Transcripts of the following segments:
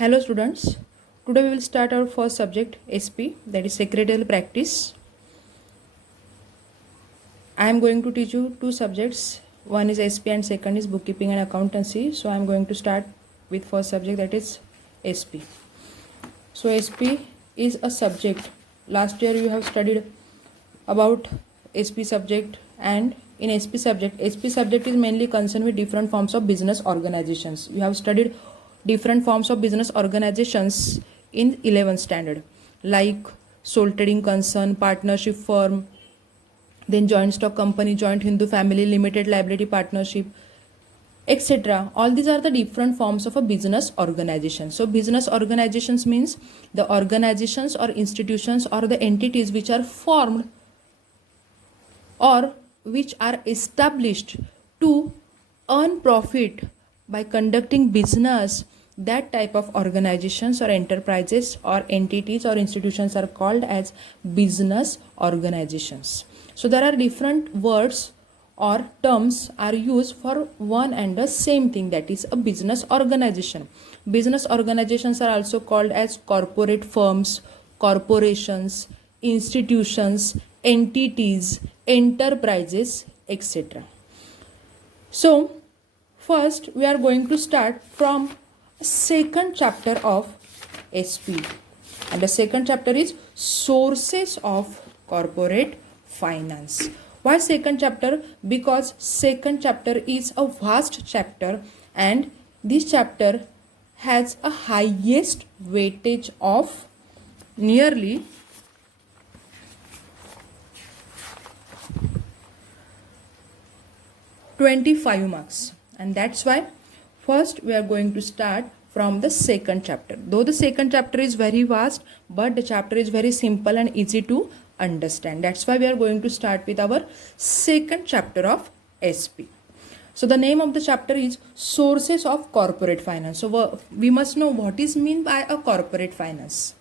Hello students, today we will start our first subject SP, that is secretarial practice. I am going to teach you two subjects, one is SP and second is bookkeeping and accountancy. So I am going to start with first subject, that is SP. So SP is a subject. Last year you have studied about SP subject, and in SP subject is mainly concerned with different forms of business organizations. You have studied different forms of business organizations in 11th standard, like sole trading concern, partnership firm, then joint stock company, joint Hindu family, limited liability partnership, etc. All these are the different forms of a business organization. So business organizations means the organizations or institutions or the entities which are formed or which are established to earn profit by conducting business. That type of organizations or enterprises or entities or institutions are called as business organizations. So there are different words or terms are used for one and the same thing, that is a business organization. Business organizations are also called as corporate firms, corporations, institutions, entities, enterprises, etc. So first we are going to start from second chapter of SP, and the second chapter is sources of corporate finance. Why second chapter? Because second chapter is a vast chapter and this chapter has a highest weightage of nearly 25 marks, and that's why first we are going to start from the second chapter. Though the second chapter is very vast, but the chapter is very simple and easy to understand. That's why we are going to start with our second chapter of SP. So the name of the chapter is sources of corporate finance. So we must know what is meant by a corporate finance.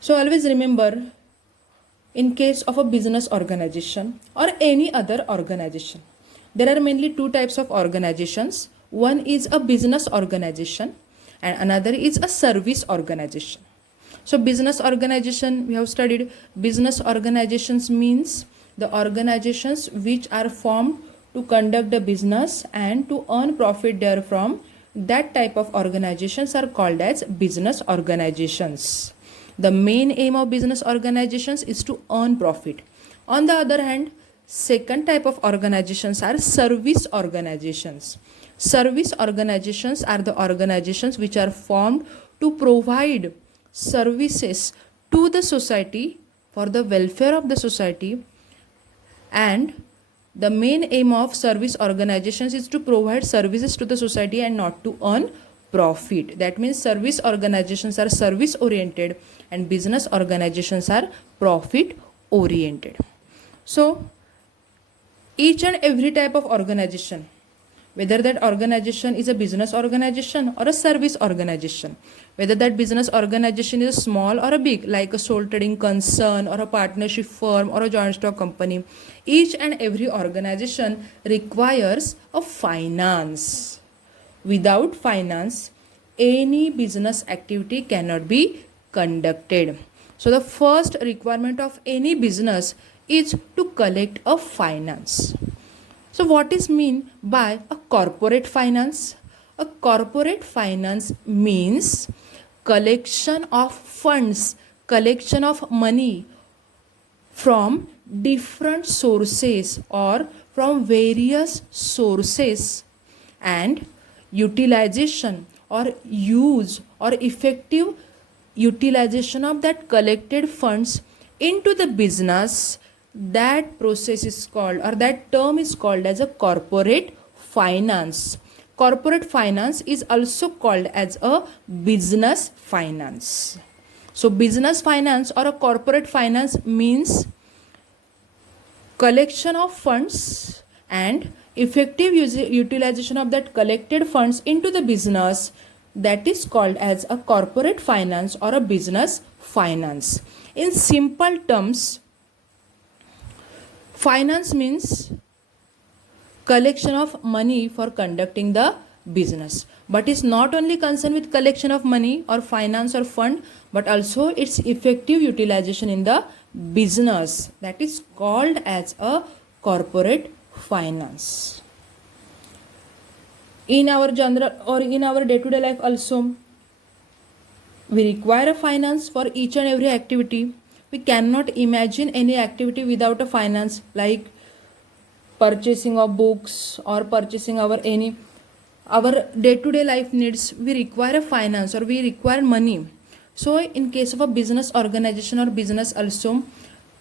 So always remember, in case of a business organization or any other organization, there are mainly two types of organizations. One is a business organization and another is a service organization. So business organization, we have studied business organizations means the organizations which are formed to conduct the business and to earn profit therefrom. That type of organizations are called as business organizations. The main aim of business organizations is to earn profit. On the other hand, second type of organizations are service organizations. Service organizations are the organizations which are formed to provide services to the society for the welfare of the society, and the main aim of service organizations is to provide services to the society and not to earn profit. That means service organizations are service oriented and business organizations are profit oriented. So each and every type of organization, whether that organization is a business organization or a service organization, whether that business organization is small or a big, like a sole trading concern or a partnership firm or a joint stock company, each and every organization requires a finance. Without finance, any business activity cannot be conducted. So the first requirement of any business is to collect a finance. So what is mean by a corporate finance? A corporate finance means collection of funds, collection of money from different sources or from various sources, and utilization or use or effective utilization of that collected funds into the business. That process is called, or that term is called as a corporate finance. Corporate finance is also called as a business finance. So business finance or a corporate finance means collection of funds and effective utilization of that collected funds into the business. That is called as a corporate finance or a business finance. In simple terms, finance means collection of money for conducting the business. But it's not only concerned with collection of money or finance or fund, but also its effective utilization in the business. That is called as a corporate finance. In our general or in our day-to-day life also, we require a finance for each and every activity. We cannot imagine any activity without a finance, like purchasing of books or purchasing our day-to-day life needs. We require a finance or we require money. So in case of a business organization or business also,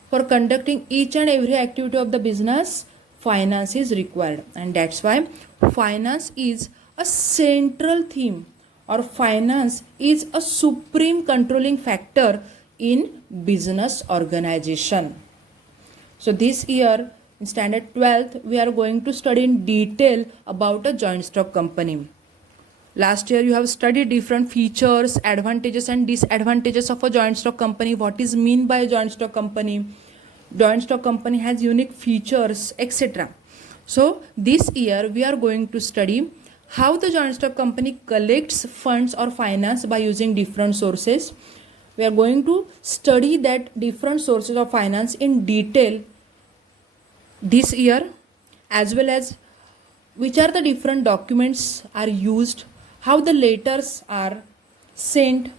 for conducting each and every activity of the business, finance is required. And that's why finance is a central theme, or finance is a supreme controlling factor in business organization. So this year in standard 12th, we are going to study in detail about a joint stock company. Last year you have studied different features, advantages and disadvantages of a joint stock company. What is mean by a joint stock company? Joint stock company has unique features, etc. So this year we are going to study how the joint stock company collects funds or finance by using different sources. We are going to study that different sources of finance in detail this year, as well as which are the different documents are used, how the letters are sent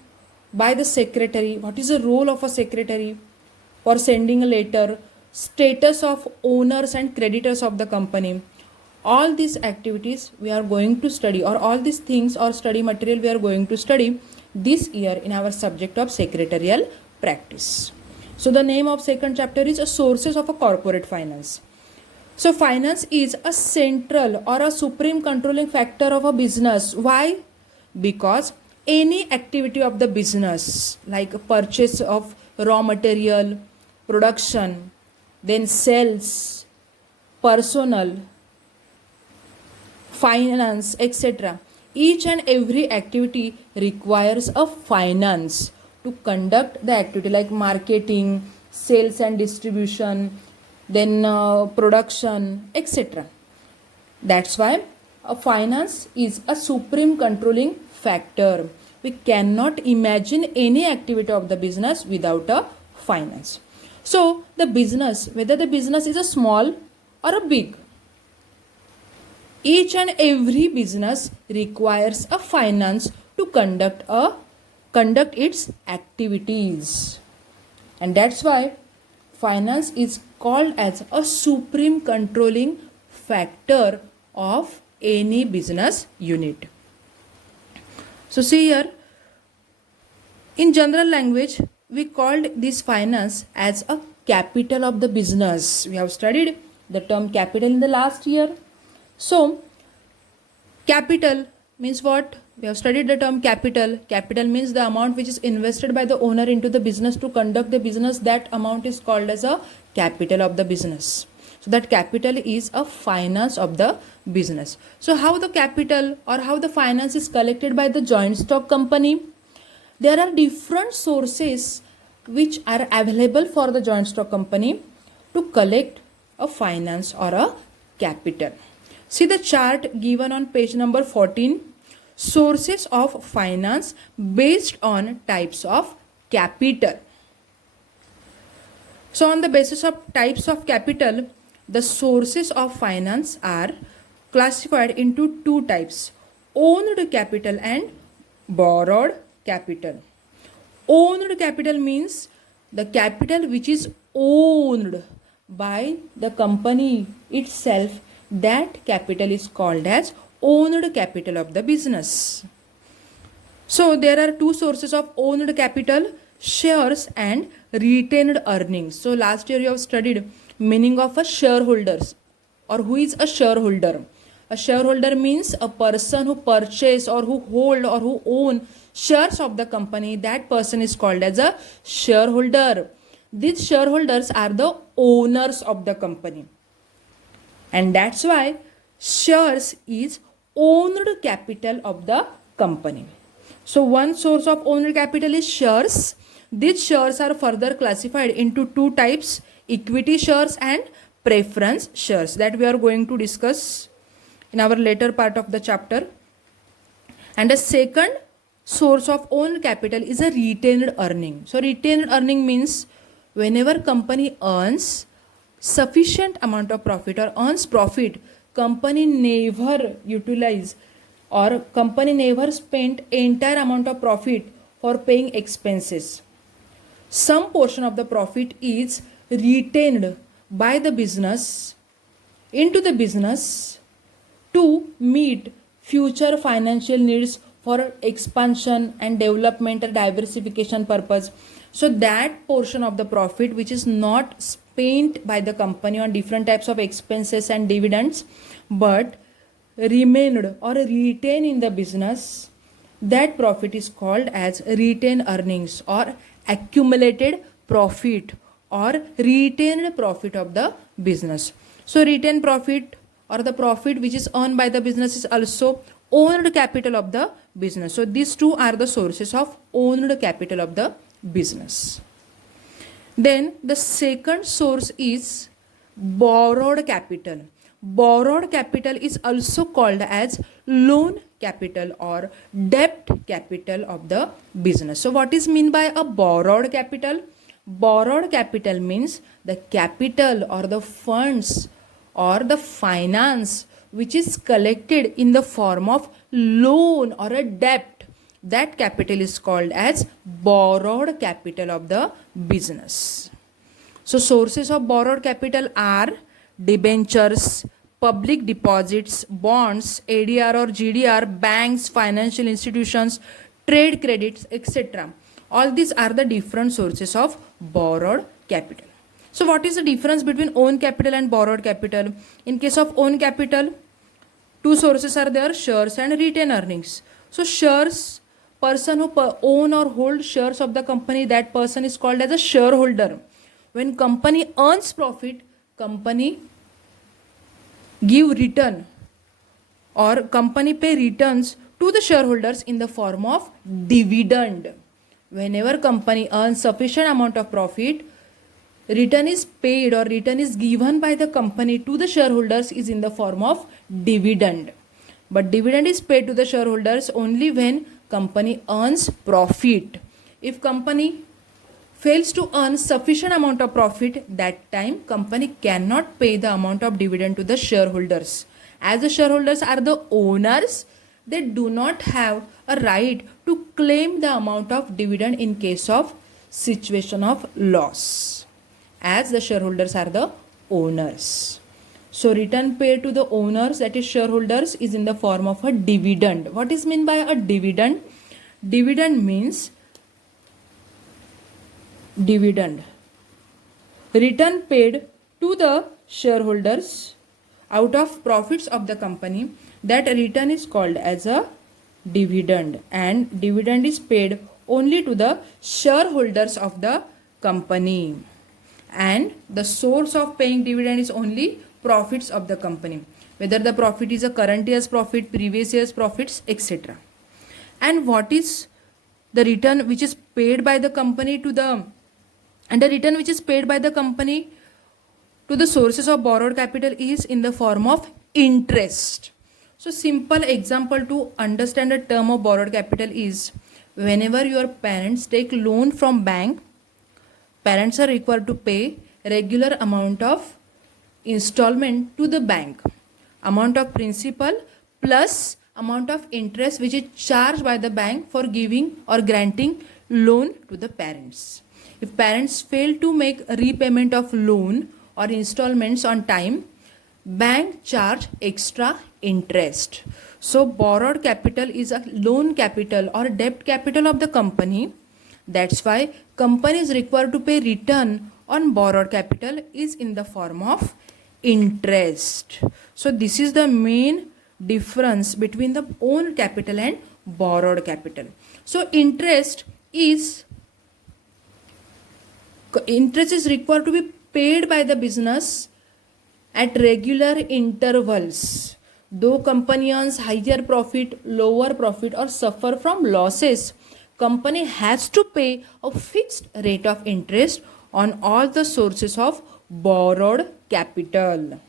by the secretary, what is the role of a secretary for sending a letter, status of owners and creditors of the company. All these activities we are going to study, or all these things or study material we are going to study this year in our subject of secretarial practice. So the name of second chapter is Sources of a Corporate Finance. So finance is a central or a supreme controlling factor of a business. Why? Because any activity of the business, like purchase of raw material, production, then sales, personnel, finance, etc. Each and every activity requires a finance to conduct the activity, like marketing, sales and distribution, then production, etc. That's why a finance is a supreme controlling factor. We cannot imagine any activity of the business without a finance. So the business, whether the business is a small or a big, each and every business requires a finance to conduct its activities. And that's why finance is called as a supreme controlling factor of any business unit. So see here, in general language, we called this finance as a capital of the business. We have studied the term capital in the last year. So capital means what? We have studied the term capital. Capital means the amount which is invested by the owner into the business to conduct the business. That amount is called as a capital of the business. So that capital is a finance of the business. So how the capital or how the finance is collected by the joint stock company? There are different sources which are available for the joint stock company to collect a finance or a capital. See the chart given on page number 14. Sources of finance based on types of capital. So on the basis of types of capital, the sources of finance are classified into two types: owned capital and borrowed capital. Owned capital means the capital which is owned by the company itself. That capital is called as owned capital of the business. So there are two sources of owned capital: shares and retained earnings. So last year you have studied meaning of a shareholders, or who is a shareholder. A shareholder means a person who purchase or who hold or who own shares of the company. That person is called as a shareholder. These shareholders are the owners of the company. And that's why shares is owned capital of the company. So one source of owned capital is shares. These shares are further classified into two types: equity shares and preference shares, that we are going to discuss in our later part of the chapter. And the second source of own capital is a retained earning. So retained earning means whenever company earns sufficient amount of profit or earns profit, company never utilize or company never spent entire amount of profit for paying expenses. Some portion of the profit is retained by the business into the business to meet future financial needs for expansion and development or diversification purpose. So that portion of the profit which is not spent by the company on different types of expenses and dividends but remained or retained in the business, that profit is called as retained earnings or accumulated profit or retained profit of the business. So retained profit or the profit which is earned by the business is also owned capital of the business. So these two are the sources of owned capital of the business. Then the second source is borrowed capital. Borrowed capital is also called as loan capital or debt capital of the business. So what is meant by a borrowed capital? Borrowed capital means the capital or the funds or the finance which is collected in the form of loan or a debt. That capital is called as borrowed capital of the business. So sources of borrowed capital are debentures, public deposits, bonds, ADR or GDR, banks, financial institutions, trade credits, etc. All these are the different sources of borrowed capital. So what is the difference between own capital and borrowed capital? In case of own capital, two sources are there, shares and retained earnings. So shares, person who own or hold shares of the company, that person is called as a shareholder. When company earns profit, company give return or company pay returns to the shareholders in the form of dividend. Whenever company earns sufficient amount of profit, return is paid or return is given by the company to the shareholders is in the form of dividend. But dividend is paid to the shareholders only when company earns profit. If company fails to earn sufficient amount of profit, that time company cannot pay the amount of dividend to the shareholders. As the shareholders are the owners, they do not have a right to claim the amount of dividend in case of situation of loss, as the shareholders are the owners. So return paid to the owners, that is shareholders, is in the form of a dividend. What is meant by a dividend? Dividend means dividend. Return paid to the shareholders out of profits of the company, that return is called as a dividend, and dividend is paid only to the shareholders of the company, and the source of paying dividend is only profits of the company, whether the profit is a current year's profit, previous year's profits, etc. And what is the return which is paid by the company to the, and the return which is paid by the company to the sources of borrowed capital is in the form of interest. So simple example to understand the term of borrowed capital is, whenever your parents take loan from bank, parents are required to pay regular amount of installment to the bank, amount of principal plus amount of interest which is charged by the bank for giving or granting loan to the parents. If parents fail to make repayment of loan or installments on time, bank charge extra interest. So borrowed capital is a loan capital or debt capital of the company. That's why company is required to pay return on borrowed capital is in the form of interest. So this is the main difference between the own capital and borrowed capital. So interest is required to be paid by the business at regular intervals. Though company earns higher profit, lower profit or suffer from losses, company has to pay a fixed rate of interest on all the sources of borrowed capital.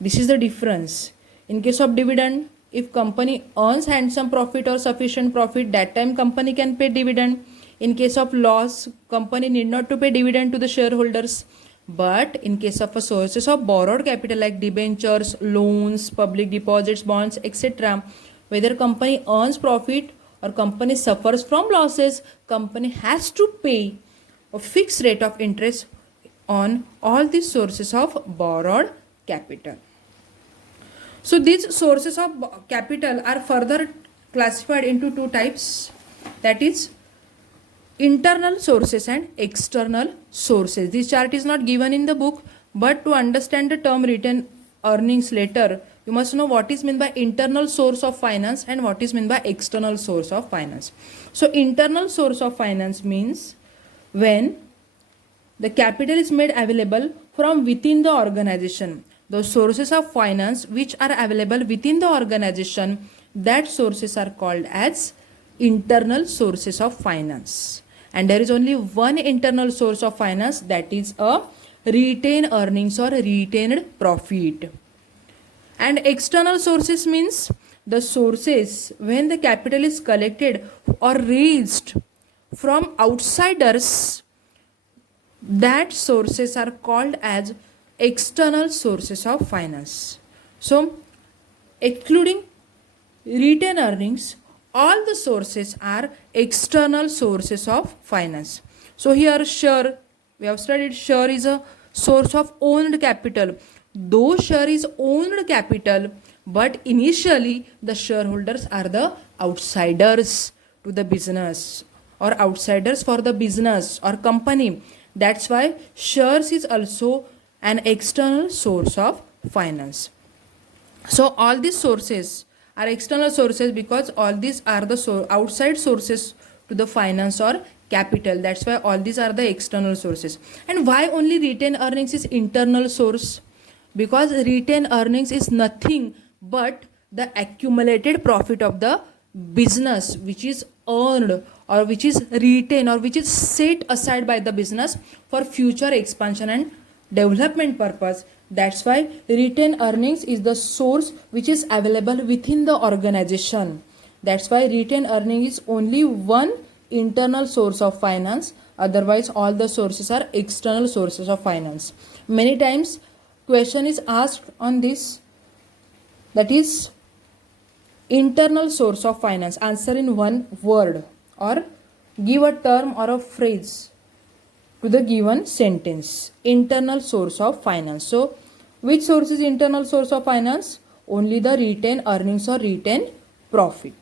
This is the difference. In case of dividend, if company earns handsome profit or sufficient profit, that time company can pay dividend. In case of loss, company need not to pay dividend to the shareholders. But in case of sources of borrowed capital like debentures, loans, public deposits, bonds, etc., whether company earns profit or company suffers from losses, company has to pay a fixed rate of interest on all these sources of borrowed capital. So these sources of capital are further classified into two types, that is internal sources and external sources. This chart is not given in the book, but to understand the term retained earnings later, you must know what is meant by internal source of finance and what is meant by external source of finance. So internal source of finance means when the capital is made available from within the organization. Those sources of finance which are available within the organization, that sources are called as internal sources of finance. And there is only one internal source of finance, that is a retained earnings or retained profit. And external sources means the sources when the capital is collected or raised from outsiders, that sources are called as external sources of finance. So excluding retained earnings, all the sources are external sources of finance. So here share, we have studied share is a source of owned capital. Though share is owned capital, but initially the shareholders are the outsiders to the business or outsiders for the business or company. That's why shares is also an external source of finance. So all these sources are external sources because all these are the outside sources to the finance or capital. That's why all these are the external sources. And why only retained earnings is internal source? Because retained earnings is nothing but the accumulated profit of the business which is earned or which is retained or which is set aside by the business for future expansion and development purpose. That's why retained earnings is the source which is available within the organization. That's why retained earnings is only one internal source of finance. Otherwise, all the sources are external sources of finance. Many times, question is asked on this, that is internal source of finance. Answer in one word or give a term or a phrase to the given sentence. Internal source of finance. So which source is internal source of finance? Only the retained earnings or retained profit.